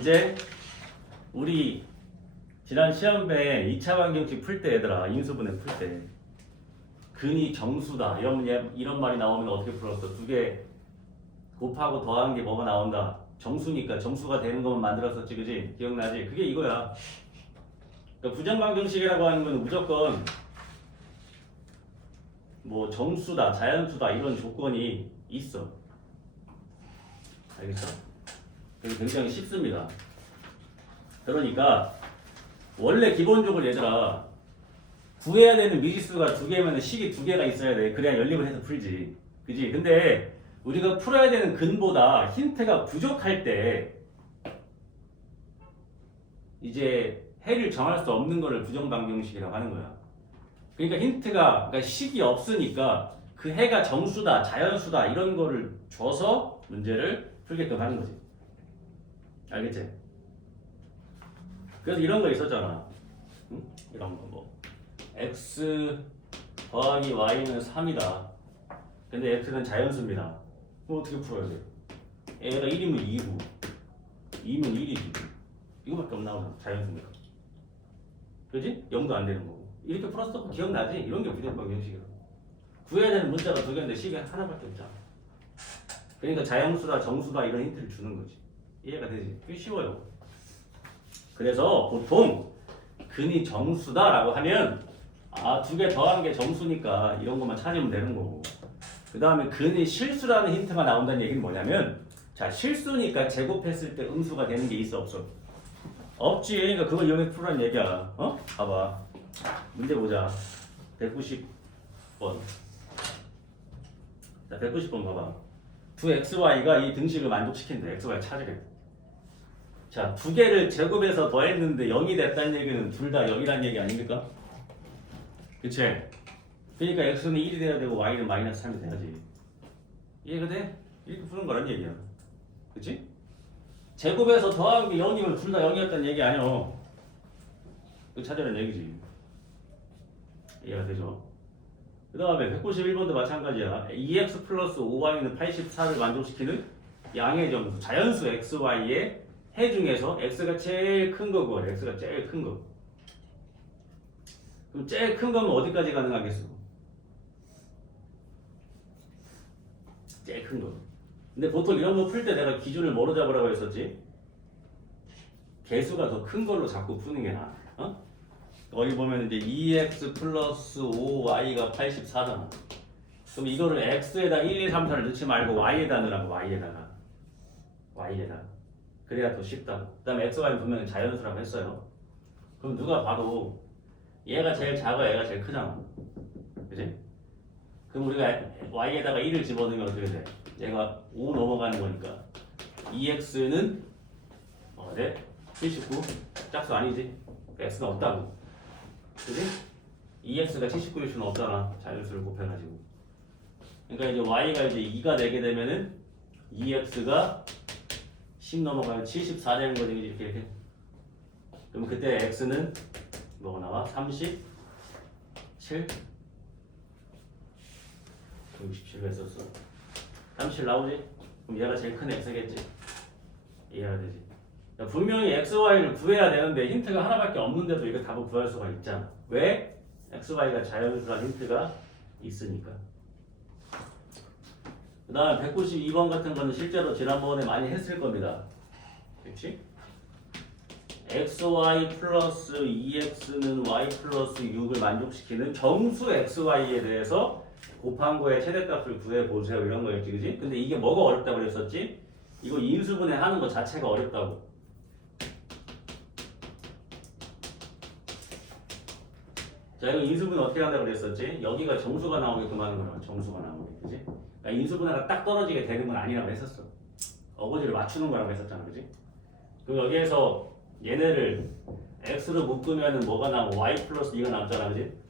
이제 우리 지난 시험에 2차 방정식 풀 때 얘들아 인수분해 풀 때 근이 정수다 이런 말이 나오면 어떻게 풀었어? 두 개 곱하고 더한 게 뭐가 나온다? 정수니까 정수가 되는 것만 만들었었지, 그지? 기억나지? 그게 이거야. 그러니까 부정방정식이라고 하는 건 무조건 뭐 정수다, 자연수다 이런 조건이 있어. 알겠어? 그게 굉장히 쉽습니다. 그러니까 원래 기본적으로 얘들아 구해야 되는 미지수가 두 개면 식이 두 개가 있어야 돼. 그래야 연립을 해서 풀지. 그지? 근데 우리가 풀어야 되는 근보다 힌트가 부족할 때 이제 해를 정할 수 없는 거를 부정방정식이라고 하는 거야. 그러니까 식이 없으니까 그 해가 정수다, 자연수다 이런 거를 줘서 문제를 풀게끔 하는 거지. 알겠지? 그래서 이런 거 있었잖아. 응? 이런 거 뭐 x 더하기 y는 3이다. 근데 x는 자연수입니다. 그럼 어떻게 풀어야 돼? 얘가 1이면 2고 2면 1이지. 이거밖에 없나? 자연수니까. 그지? 0도 안 되는 거고. 이렇게 풀었어? 기억나지? 이런 게 부정방정식이야. 구해야 되는 문자가 두 개인데 식이 하나밖에 없잖아. 그러니까 자연수다, 정수다 이런 힌트를 주는 거지. 이해가 되지? 꽤 쉬워요. 그래서 보통 근이 정수다라고 하면 두 개 더한 게 정수니까 이런 것만 찾으면 되는 거고, 그 다음에 근이 실수라는 힌트가 나온다는 얘기는 뭐냐면, 자 실수니까 제곱했을 때 음수가 되는 게 있어 없어? 없지. 그러니까 그걸 이용해서 풀라는 얘기야. 봐봐. 문제 보자. 190번. 자 190번 봐봐. 두 xy가 이 등식을 만족시킨다. xy 찾으래. 자, 두 개를 제곱해서 더했는데 0이 됐다는 얘기는 둘 다 0이라는 얘기 아닙니까? 그치? 그러니까 x는 1이 돼야 되고 y는 마이너스 3이 돼야지. 이해가 돼? 이렇게 푸는 거란 얘기야. 그치? 제곱해서 더한 게 0이면 둘 다 0이었다는 얘기 아니야. 그거 찾으라는 얘기지. 이해가 되죠? 그 다음에 191번도 마찬가지야. 2x 플러스 5y는 84를 만족시키는 양의 점수, 자연수 xy의 해 중에서 x가 제일 큰 거고 x가 제일 큰 거. 그럼 제일 큰 거면 어디까지 가능하겠어? 제일 큰 거. 근데 보통 이런 거 풀 때 내가 기준을 뭐로 잡으라고 했었지? 개수가 더 큰 걸로 자꾸 푸는 게 나아. 여기 보면 이제 2x 플러스 5y가 84잖아. 그럼 이거를 x에다 1, 2, 3, 4를 넣지 말고 y에다 넣으라고. y에다. 그래야 더 쉽다고. 그 다음에 xy는 분명히 자연수라고 했어요. 그럼 누가 봐도 얘가 제일 작아, 얘가 제일 크잖아. 그지? 그럼 우리가 y에다가 1을 집어넣으면 어떻게 돼? 얘가 5 넘어가는 거니까 2x는 네? 79? 짝수 아니지? x가 없다고. 그지? 2x가 79일 수는 없잖아. 자연수를 곱해가지고. 그러니까 이제 y가 이제 2가 되게 되면은 2x가 10 넘어가면 74 되는 거지. 이렇게. 그럼 그때 x는 뭐가 나와? 37? 67 했었어. 37 나오지? 그럼 얘가 제일 큰 x겠지? 이해가 되지? 분명히 xy를 구해야 되는데 힌트가 하나밖에 없는데도 이거 답을 구할 수가 있잖아. 왜? xy가 자연수란 힌트가 있으니까. 그 다음 192번 같은 거는 실제로 지난번에 많이 했을 겁니다. 그렇지? xy 플러스 2x는 y 플러스 6을 만족시키는 정수 xy에 대해서 곱한 거에 최대값을 구해보세요. 이런 거였지, 그지? 근데 이게 뭐가 어렵다고 그랬었지? 이거 인수분해 하는 거 자체가 어렵다고. 자, 이거 인수분해 어떻게 한다고 그랬었지? 여기가 정수가 나오게끔 하는 거라고. 정수가 나오게, 그지? 그러니까 인수분해가 딱 떨어지게 되는 건 아니라고 했었어. 어거지를 맞추는 거라고 했었잖아, 그지? 그럼 여기에서 얘네를 x로 묶으면 뭐가 나오고 y 플러스 2가 남잖아, 그지?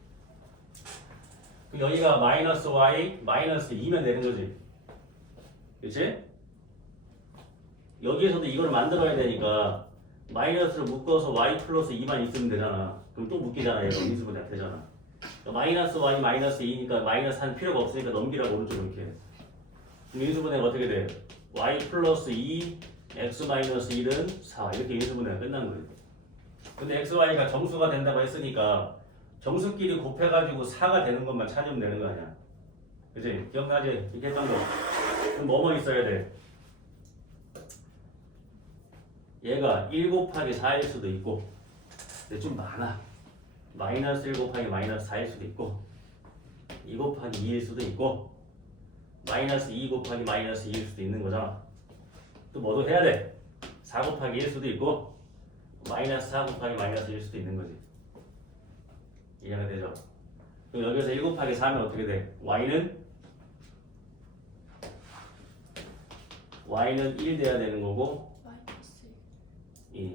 그럼 여기가 마이너스 y 마이너스 2면 되는 거지, 그치? 여기에서도 이걸 만들어야 되니까 마이너스를 묶어서 y 플러스 2만 있으면 되잖아. 그럼 또 묶이잖아. 얘가 인수분해 되잖아. 마이너스 y 마이너스 2니까 마이너스 한 필요가 없으니까 넘기라고 오른쪽으로 이렇게. 그럼 인수분해가 어떻게 돼? y 플러스 2 x-1은 4 이렇게 인수분해가 끝난 거예요. 근데 x, y가 정수가 된다고 했으니까 정수끼리 곱해가지고 4가 되는 것만 찾으면 되는 거 아니야. 그치? 기억나지? 이렇게 했던 거. 그럼 뭐뭐 있어야 돼? 얘가 1 곱하기 4일 수도 있고 근데 좀 많아. 마이너스 1 곱하기 마이너스 4일 수도 있고 2 곱하기 2일 수도 있고 마이너스 2 곱하기 마이너스 2일 수도 있는 거잖아. 또 뭐도 해야 돼? 4 곱하기 1일 수도 있고 마이너스 4 곱하기 마이너스 1일 수도 있는 거지. 이해가 되죠? 그럼 여기서 1 곱하기 4면 어떻게 돼? y는 1 돼야 되는 거고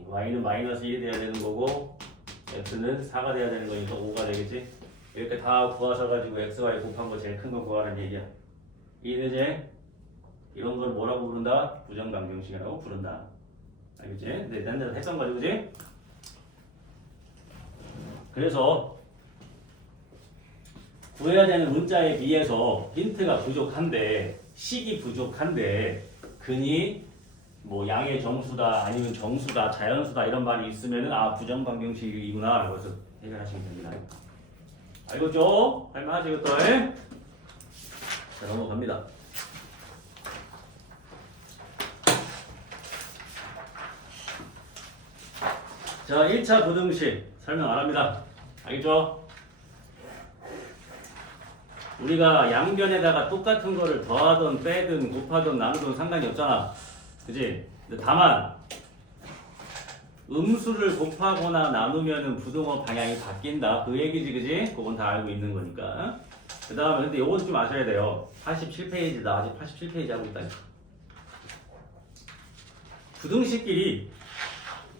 y는 마이너스 1이 돼야 되는 거고 x는 4가 돼야 되는 거니까 5가 되겠지? 이렇게 다 구하셔가지고 x, y 곱한 거 제일 큰 거 구하라는 얘기야. 이해되지? 이런 걸 뭐라고 부른다? 부정방정식이라고 부른다. 알겠지? 네, 난 했던 거지, 그지? 그래서 구해야 되는 문자에 비해서 힌트가 부족한데 식이 부족한데 근이 뭐 양의 정수다 아니면 정수다 자연수다 이런 말이 있으면은 아 부정방정식이구나 라고 해서 해결하시면 됩니다. 알겠죠? 할만하지 이것도? 자 넘어갑니다. 자 1차 부등식 설명 안 합니다. 알겠죠? 우리가 양변에다가 똑같은 거를 더하든 빼든 곱하든 나누든 상관이 없잖아. 그치? 근데 다만 음수를 곱하거나 나누면은 부등호 방향이 바뀐다. 그 얘기지, 그지? 그건 다 알고 있는 거니까. 그 다음에 근데 요건 좀 아셔야 돼요. 87페이지다. 아직 87페이지 하고 있다. 부등식끼리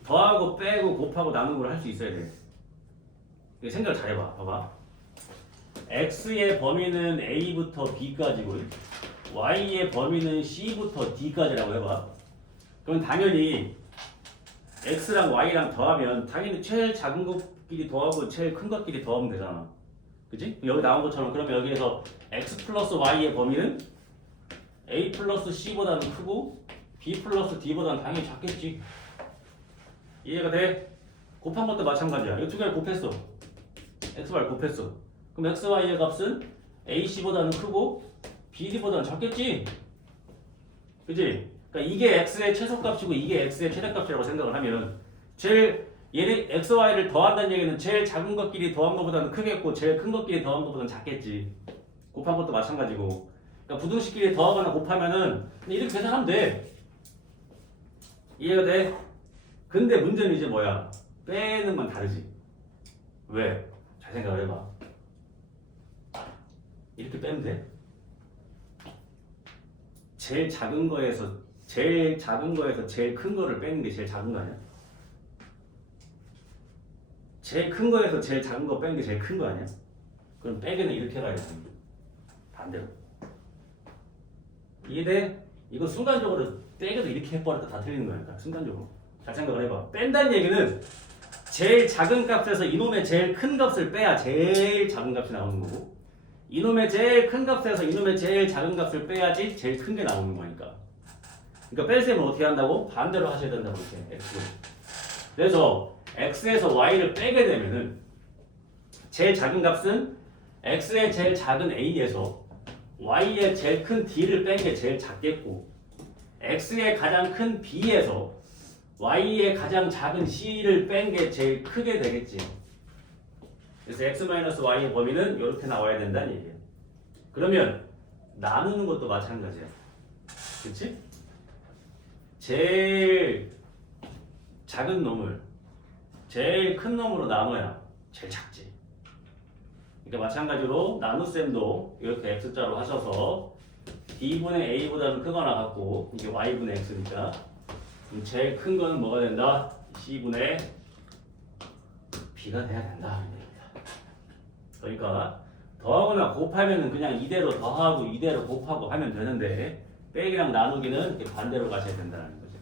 더하고 빼고 곱하고 나누는 걸 할 수 있어야 돼. 생각을 잘 해봐. 봐봐. x의 범위는 a부터 b까지고 y의 범위는 c부터 d까지라고 해봐. 그럼 당연히 x랑 y랑 더하면 당연히 제일 작은 것끼리 더하고 제일 큰 것끼리 더하면 되잖아. 그치? 여기 나온 것처럼 그러면 여기에서 x 플러스 y의 범위는 a 플러스 c보다는 크고 b 플러스 d보다는 당연히 작겠지. 이해가 돼? 곱한 것도 마찬가지야. 이 두 개를 곱했어. x, y 곱했어. 그럼 x, y의 값은 a, c보다는 크고 b, d보다는 작겠지? 그치? 그러니까 이게 x의 최소값이고 이게 x의 최대값이라고 생각을 하면 제일 얘네 x, y를 더한다는 얘기는 제일 작은 것끼리 더한 것보다는 크겠고 제일 큰 것끼리 더한 것보다는 작겠지. 곱한 것도 마찬가지고. 그러니까 부등식끼리 더하거나 곱하면은 이렇게 계산하면 돼. 이해가 돼? 근데 문제는 이제 뭐야? 빼는 건 다르지. 왜? 잘 생각을 해봐. 이렇게 빼면 돼. 제일 작은 거에서 제일 큰 거를 빼는 게 제일 작은 거 아니야? 제일 큰 거에서 제일 작은 거 빼는 게 제일 큰 거 아니야? 그럼 빼기는 이렇게 가야 돼. 반대로. 이해돼? 이거 순간적으로 빼기도 이렇게 해버렸다 다 틀리는 거니까 순간적으로. 잘 생각을 해봐. 뺀다는 얘기는 제일 작은 값에서 이놈의 제일 큰 값을 빼야 제일 작은 값이 나오는 거고 이놈의 제일 큰 값에서 이놈의 제일 작은 값을 빼야지 제일 큰 게 나오는 거니까. 그러니까 뺄셈을 어떻게 한다고? 반대로 하셔야 된다고 이렇게 x로. 그래서 x에서 y를 빼게 되면은 제일 작은 값은 x의 제일 작은 a에서 y의 제일 큰 d를 뺀 게 제일 작겠고 x의 가장 큰 b에서 y의 가장 작은 c를 뺀 게 제일 크게 되겠지. 그래서 x-y의 범위는 이렇게 나와야 된다는 얘기예요. 그러면 나누는 것도 마찬가지야. 그치? 제일 작은 놈을 제일 큰 놈으로 나눠야 제일 작지. 그러니까 마찬가지로 나눗셈도 이렇게 x자로 하셔서 b분의 a보다는 크거나 같고 이게 y분의 x니까 제일 큰 거는 뭐가 된다? c분의 b가 돼야 된다. 그러니까 더하거나 곱하면은 그냥 이대로 더하고 이대로 곱하고 하면 되는데 빼기랑 나누기는 이렇게 반대로 가셔야 된다는 거죠.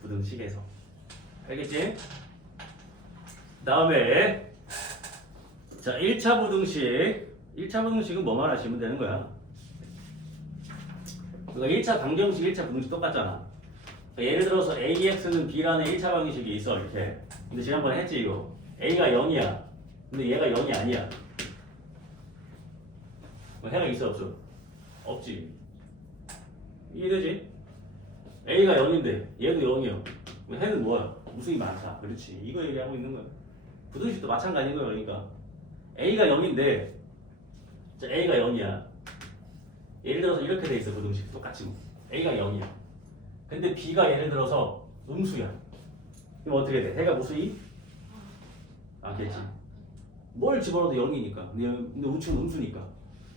부등식에서. 알겠지? 다음에 자 1차 부등식 1차 부등식은 뭐만 하시면 되는 거야. 그러니까 1차 방정식 1차 부등식 똑같잖아. 예를 들어서 AX는 B라는 1차 방정식이 있어 이렇게. 근데 지난번에 했지 이거. A가 0이야. 근데 얘가 0이 아니야. 해가 있어 없어? 없지. 이해되지? A가 0인데 얘도 0이야. 해는 뭐야? 무수히 많다. 그렇지. 이거 얘기하고 있는 거야. 부등식도 마찬가지인 거야. 그러니까 A가 0인데 A가 0이야. 예를 들어서 이렇게 돼 있어. 부등식 똑같이 뭐. A가 0이야. 근데 B가 예를 들어서 음수야. 그럼 어떻게 돼? 해가 무수히? 않겠지. 뭘 집어넣어도 0이니까. 근데 우측은 음수니까.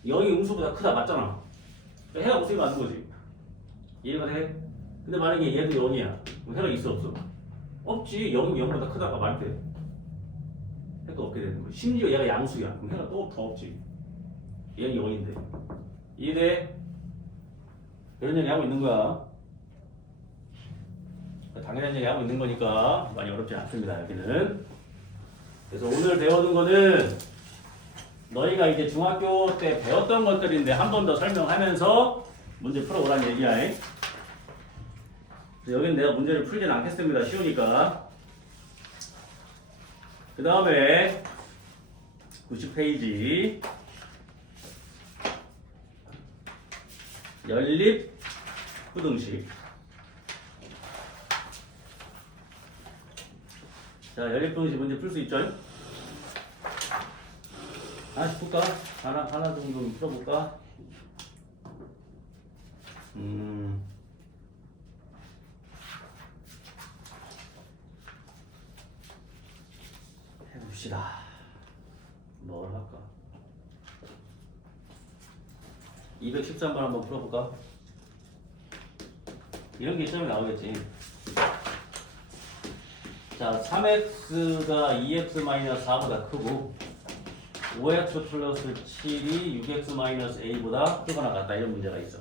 0이 음수보다 크다 맞잖아. 그러니까 해가 무수히 맞는 거지. 이해가 돼? 근데 만약에 얘도 0이야. 그럼 해가 있어 없어? 없지. 0이 0보다 크다가 말돼. 해가 없게 되는 거야. 심지어 얘가 양수야. 그럼 해가 또 더 없지. 얘는 0인데. 이해돼? 그런 얘기 하고 있는 거야. 당연한 얘기 하고 있는 거니까 많이 어렵지 않습니다. 여기는. 그래서 오늘 배워둔 거는 너희가 이제 중학교 때 배웠던 것들인데 한 번 더 설명하면서 문제 풀어오라는 얘기야. 여기는 내가 문제를 풀진 않겠습니다. 쉬우니까. 그 다음에 90페이지 연립 부등식. 자, 연립 부등식 문제 풀 수 있죠? 하나씩 풀까? 하나 정도 풀어볼까? 해봅시다. 뭘 할까? 213번 한번 풀어볼까? 이런 게 시험에 나오겠지. 자, 3x가 2x-4보다 크고 5x 플러스 7이 6x-a보다 크거나 같다. 이런 문제가 있어.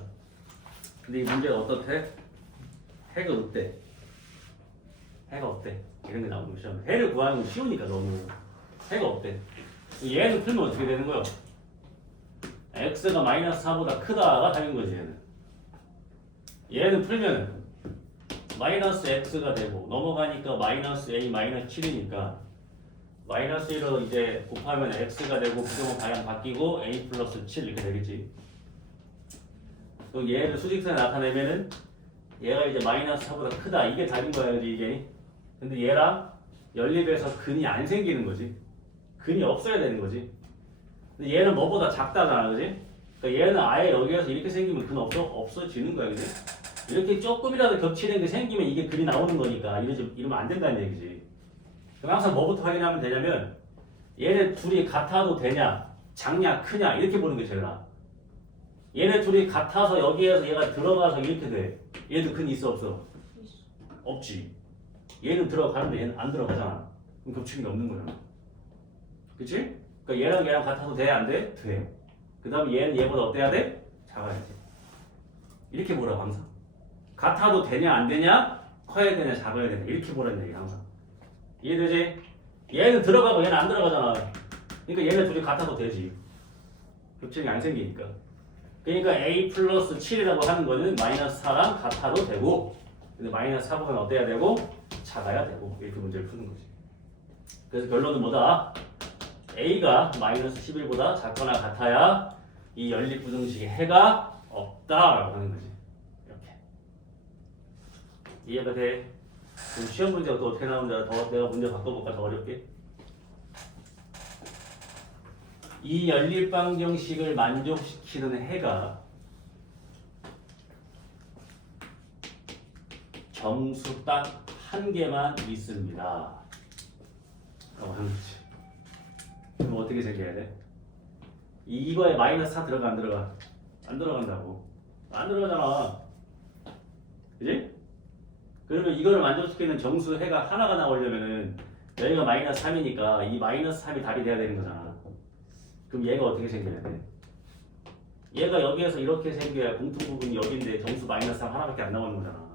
근데 이 문제가 어떻대? 해가 어때? 해가 어때? 이런 게 나오는 거 시험에. 해를 구하는 건 쉬우니까 너무. 해가 어때? 얘는 풀면 어떻게 되는 거야? x가 마이너스 4보다 크다가 답인 거지 얘는. 얘는 풀면 마이너스 x가 되고 넘어가니까 마이너스 a 마이너스 7이니까 마이너스 1로 이제 곱하면 x가 되고 부등호 방향 바뀌고 a 플러스 7 이렇게 되겠지. 또 얘를 수직선에 나타내면은 얘가 이제 마이너스 4보다 크다. 이게 답인 거야, 그지 이게? 근데 얘랑 연립해서 근이 안 생기는 거지. 근이 없어야 되는 거지. 근데 얘는 뭐보다 작다잖아, 그지? 그러니까 얘는 아예 여기에서 이렇게 생기면 근 없어지는 거야, 그지? 이렇게 조금이라도 겹치는 게 생기면 이게 근이 나오는 거니까 이러면 안 된다는 얘기지. 그럼 항상 뭐부터 확인하면 되냐면 얘네 둘이 같아도 되냐, 작냐, 크냐 이렇게 보는 게 제일 나아. 얘네 둘이 같아서 여기에서 얘가 들어가서 이렇게 돼. 얘도 근이 있어 없어? 없지. 얘는 들어가는데 얘는 안 들어가잖아. 그럼 겹치는 게 없는 거잖아. 그치? 그러니까 얘랑 같아도 돼? 안 돼? 돼. 그 다음에 얘는 얘보다 어때야 돼? 작아야 돼. 이렇게 보라고 항상. 같아도 되냐 안 되냐? 커야 되냐 작아야 되냐 이렇게 보라는 얘기 항상. 이해되지? 얘는 들어가고 얘는 안 들어가잖아. 그러니까 얘네 둘이 같아도 되지. 겹치는 게 안 생기니까. 그러니까 a 플러스 7이라고 하는 거는 마이너스 4랑 같아도 되고 근데 마이너스 4보다는 어때야 되고? 작아야 되고 이렇게 문제를 푸는 거지. 그래서 결론은 뭐다? a가 마이너스 11보다 작거나 같아야 이 연립부등식의 해가 없다라고 하는 거지. 이렇게. 이해가 돼? 그럼 시험 문제가 또 어떻게 나오는지 내가 문제 바꿔볼까? 더 어렵게. 이 연립방정식을 만족시키는 해가 정수 딱 한 개만 있습니다. 라고 하는 거지. 그럼 어떻게 생겨야 돼? 이거에 마이너스 4 들어가 안 들어가? 안 들어간다고. 안 들어가잖아. 그지? 그러면 이거를 만족시키는 정수 해가 하나가 나오려면은 여기가 마이너스 3이니까 이 마이너스 3이 답이 돼야 되는 거잖아. 그럼 얘가 어떻게 생겨야 돼? 얘가 여기에서 이렇게 생겨야 공통 부분이 여기인데 정수 마이너스 3 하나밖에 안 나오는 거잖아.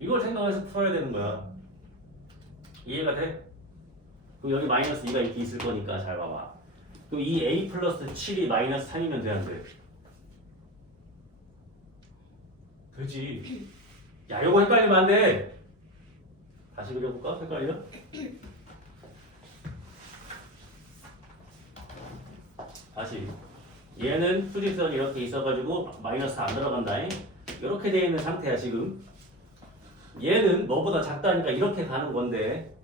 이걸 생각해서 풀어야 되는 거야. 이해가 돼? 그럼 여기 마이너스 2가 이렇게 있을 거니까 잘 봐봐. 그럼 이 a 플러스 7이 마이너스 3이면 돼, 안 돼? 되지. 야, 요거 헷갈리면 안 돼. 다시 그려볼까? 헷갈려? 다시. 얘는 수직선이 이렇게 있어가지고 마이너스 안 들어간다. 이렇게 되어 있는 상태야 지금. 얘는 뭐보다 작다니까 이렇게 가는 건데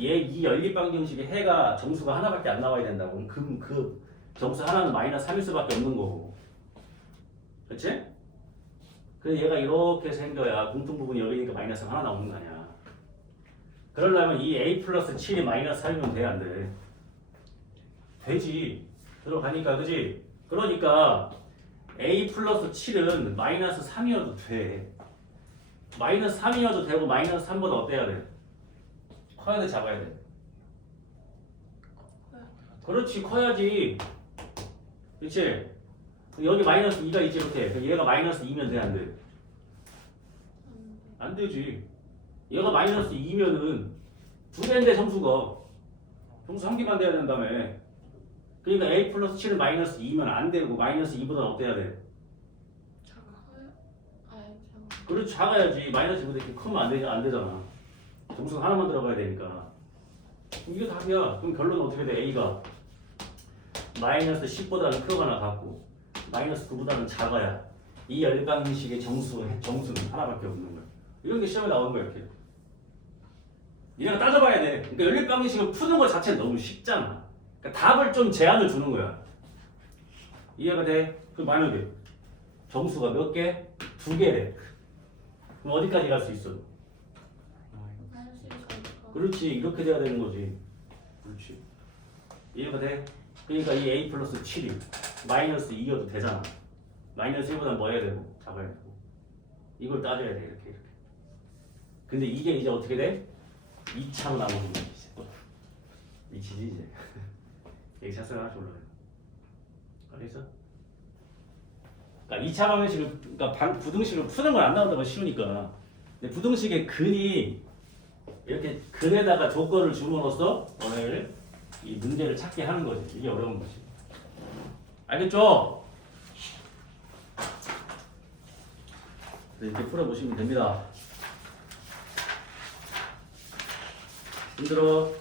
얘 이 연립방정식의 해가 정수가 하나밖에 안 나와야 된다고. 그럼 그 정수 하나는 마이너스 3일 수밖에 없는 거고. 그치? 그래서 얘가 이렇게 생겨야 공통 부분이 여기니까 마이너스 하나 나오는 거 아니야. 그러려면 이 a 플러스 7이 마이너스 3이면 돼, 안 돼? 되지. 들어가니까, 그지? 그러니까 a 플러스 7은 마이너스 3이어도 돼. 마이너스 3이어도 되고 마이너스 3보다 어때야 돼? 커야 돼, 작아야 돼? 그렇지, 커야지. 그치? 여기 마이너스 2가 있지, 이렇게. 그럼 얘가 마이너스 2면 돼, 안 돼? 안 되지. 얘가 마이너스 2면은 두 배인데 점수가. 점수 한 개만 돼야 된다며. 그러니까 a 플러스 7은 마이너스 2면 안 되고 마이너스 2보다 어때야 돼? 작아요? 아예 작아. 그렇지, 작아야지. 마이너스 2보다 이렇게 크면 안 되잖아. 점수가 하나만 들어가야 되니까. 그럼 이게 답이야. 그럼 결론은 어떻게 돼? a가 마이너스 10보다는 크거나 같고 마이너스 9보다는 작아야 이 연립방정식의 정수는 하나밖에 없는 거야. 이런 게 시험에 나오는 거야, 이렇게. 이래가 따져봐야 돼. 그러니까 연립방정식을 푸는 것 자체는 너무 쉽잖아. 그러니까 답을 좀 제한을 주는 거야. 이해가 돼? 그럼 만약에 정수가 몇 개? 2개래. 그럼 어디까지 갈 수 있어? 마이너스 1까지. 그렇지, 이렇게 돼야 되는 거지. 그렇지. 이해가 돼? 그러니까 이 a 플러스 7이 마이너스 2여도 되잖아. 마이너스 1보다 뭐 해야 되고? 작아야 되고. 이걸 따져야 돼, 이렇게. 근데 이게 이제 어떻게 돼? 2차로 나오는 거지. 미치지, 이제. 여기 차수가 하나씩 올라가요. 알겠어? 그러니까 2차 방정식을, 그러니까 부등식을 푸는 건 안 나온다고 쉬우니까. 근데 부등식의 근이 이렇게 근에다가 조건을 줌으로써 오늘 이 문제를 찾게 하는 거지. 이게 어려운 거지. 알겠죠? 이렇게 풀어보시면 됩니다. 힘들어.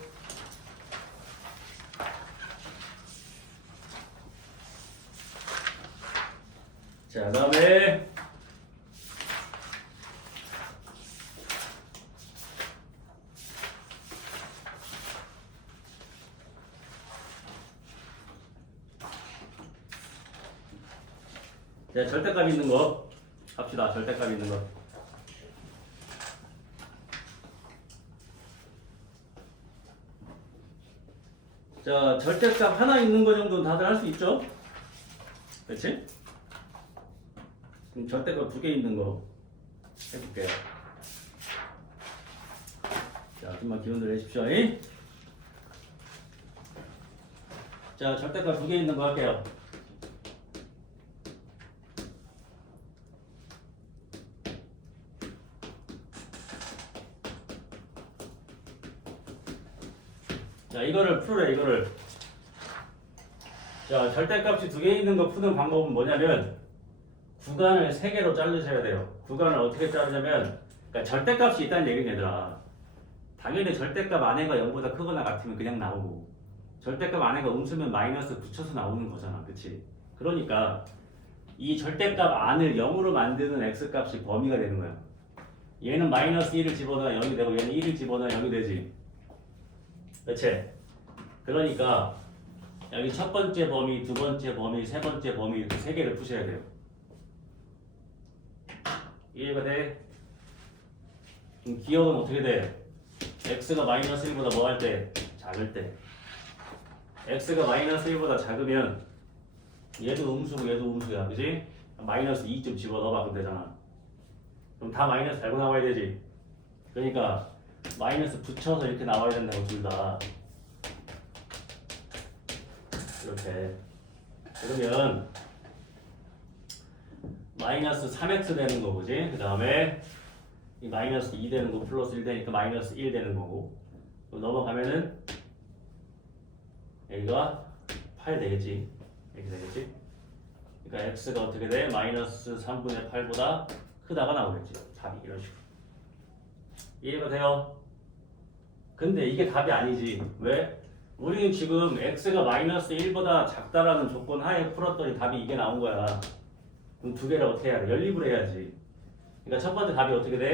자, 다음에 자, 절대값 있는 거 합시다. 절대값 있는 거. 자, 절대값 하나 있는 거 정도는 다들 할 수 있죠? 그렇지? 그럼 절대값 2개 있는 거 해볼게요. 자, 좀만 기운들 내십시오. 자, 절대값 2개 있는 거 할게요. 자, 이거를 풀래, 이거를. 자, 절대값이 2개 있는 거 푸는 방법은 뭐냐면 구간을 3개로 자르셔야 돼요. 구간을 어떻게 자르냐면, 그러니까 절대값이 있다는 얘기는 얘들아. 당연히 절대값 안에가 0보다 크거나 같으면 그냥 나오고, 절대값 안에가 음수면 마이너스 붙여서 나오는 거잖아. 그치? 그러니까 이 절대값 안을 0으로 만드는 x값이 범위가 되는 거야. 얘는 마이너스 1을 집어넣어 0이 되고 얘는 1을 집어넣어 0이 되지. 그치? 그러니까 여기 첫 번째 범위, 두 번째 범위, 세 번째 범위 이렇게 3개를 푸셔야 돼요. 이해가 돼? 그럼 기억은 어떻게 돼? x가 마이너스 1보다 뭐 할 때? 작을 때. x가 마이너스 1보다 작으면 얘도 음수고 얘도 음수야. 그지? 마이너스 2좀 집어넣어봐. 그럼 되잖아. 그럼 다 마이너스 달고 나와야 되지. 그러니까 마이너스 붙여서 이렇게 나와야 된다고 둘 다. 이렇게. 그러면 마이너스 3x 되는 거 보지? 그 다음에 이 마이너스 2 되는 거 플러스 1 되니까 마이너스 1 되는 거고. 넘어가면은 여기가 8 되겠지. 이렇게 되겠지. 그러니까 x가 어떻게 돼? 마이너스 3분의 8보다 크다가 나오겠지. 답이 이런 식으로. 이해가 돼요? 근데 이게 답이 아니지. 왜? 우리는 지금 x가 마이너스 1보다 작다라는 조건 하에 풀었더니 답이 이게 나온 거야. 그럼 두 개를 어떻게 해야 돼? 연립을 해야지. 그러니까 첫 번째 답이 어떻게 돼?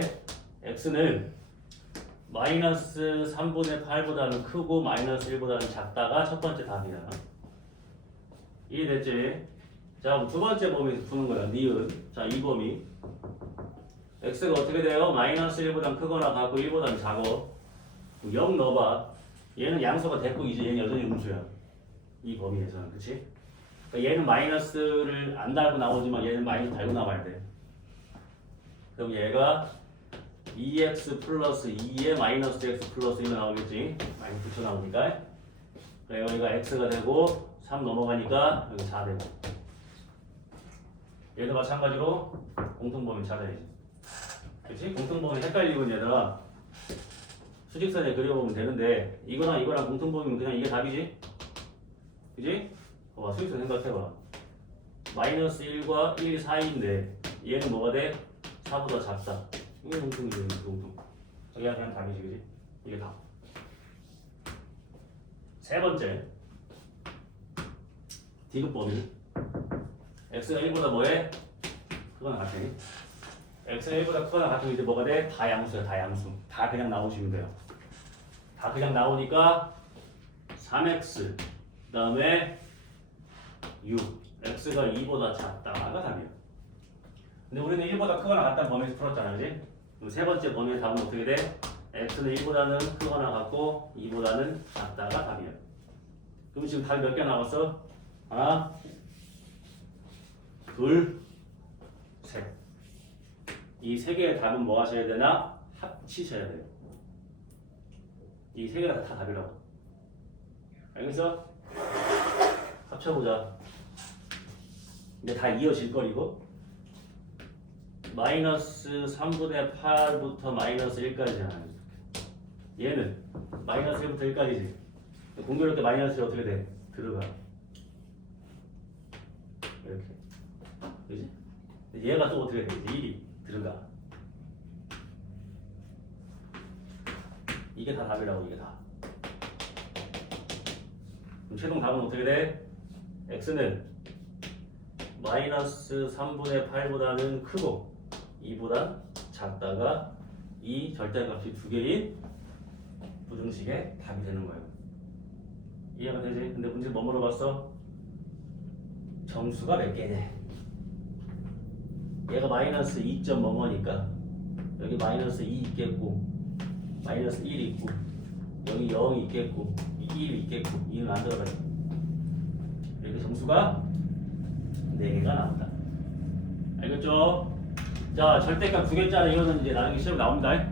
x는 마이너스 3분의 8보다는 크고 마이너스 1보다는 작다가 첫 번째 답이야. 이해됐지? 자, 그럼 두 번째 범위에서 푸는 거야. 니은. 자, 이 범위. x가 어떻게 돼요? 마이너스 1보다 크거나 같고 1보다는 작어. 0 넣어봐. 얘는 양수가 대꾸이지. 얘는 여전히 음수야. 이 범위에서는. 그치? 그러니까 얘는 마이너스를 안 달고 나오지만 얘는 마이너스 달고 나와야 돼. 그럼 얘가 2x 플러스 2에 마이너스 x 플러스 1로 나오겠지. 마이너스 붙여 나오니까. 그래 여기가 x가 되고 3 넘어가니까 여기 4 되고. 얘도 마찬가지로 공통범위 찾아야지. 그치? 공통범위 헷갈리고 얘들아 수직선에 그려보면 되는데 이거랑 이거랑 공통범위면 그냥 이게 답이지? 그치? 봐봐 수직선 생각해봐. 마이너스 1과 1 사이인데 얘는 뭐가 돼? 4보다 작다. 이게 공통이지. 공통. 저기가 그냥 답이지. 그치? 이게 답. 세 번째 디귿범위. x가 1보다 뭐해? 크거나 같으니 x가 1보다 크거나 같으면 이제 뭐가 돼? 다 양수야. 다 양수. 다 그냥 나오시면 돼요. 다 그냥 나오니까 3x 그 다음에 6 x가 2보다 작다가 답이야. 근데 우리는 1보다 크거나 같다는 범위에서 풀었잖아. 그지? 그럼 세 번째 범위의 답은 어떻게 돼? x는 1보다는 크거나 같고 2보다는 작다가 답이야. 그럼 지금 답이 몇 개 나왔어? 하나 둘 셋. 이 세 개의 답은 뭐 하셔야 되나? 합치셔야 돼요. 이 세 개가 다 답이라고. 알겠어? 합쳐보자. 근데 다 이어질 거리고 마이너스 3분의 8부터 마이너스 1까지잖아. 얘는 마이너스 1부터 1까지지. 공교롭게 마이너스 1 어떻게 돼? 들어가. 이렇게. 그지? 얘가 또 어떻게 돼? 1이 들어가. 이게 다 답이라고. 이게 다. 그럼 최종 답은 어떻게 돼? x는 마이너스 3분의 8보다는 크고 2보다 작다가 이 절대값이 두 개인 부등식의 답이 되는 거예요. 이해가 되지? 근데 문제 뭐 물어봤어? 정수가 몇 개냐? 얘가 마이너스 2점 뭐뭐니까 여기 마이너스 2 있겠고 마이너스 1 있고 여기 0 있겠고 1 있겠고 2는 안 들어가요. 이렇게 정수가 4개가 나온다. 알겠죠? 자, 절대값 2개짜리 이거는 이제 나중에 시험 나옵니다.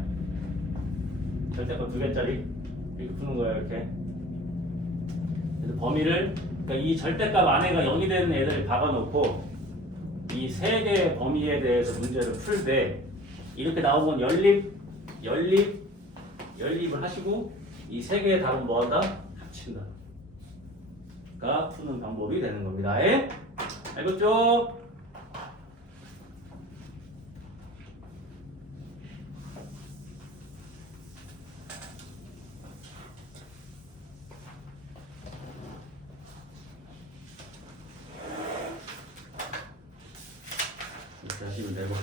절대값 2개짜리 이렇게 푸는 거예요. 이렇게. 그래서 범위를 그러니까 이 절대값 안에가 0이 되는 애들을 박아놓고 이 세 개의 범위에 대해서 문제를 풀 때 이렇게 나온 건 연립을 하시고 이 세 개의 답은 뭐한다? 합친다. 가 푸는 방법이 되는 겁니다. 알겠죠? 하시면 되고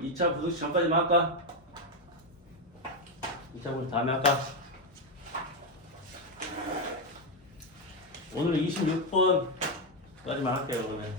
2차 부등식 전까지만 할까? 2차 부등식 다음에 할까? 오늘 26번까지만 할게요. 그러면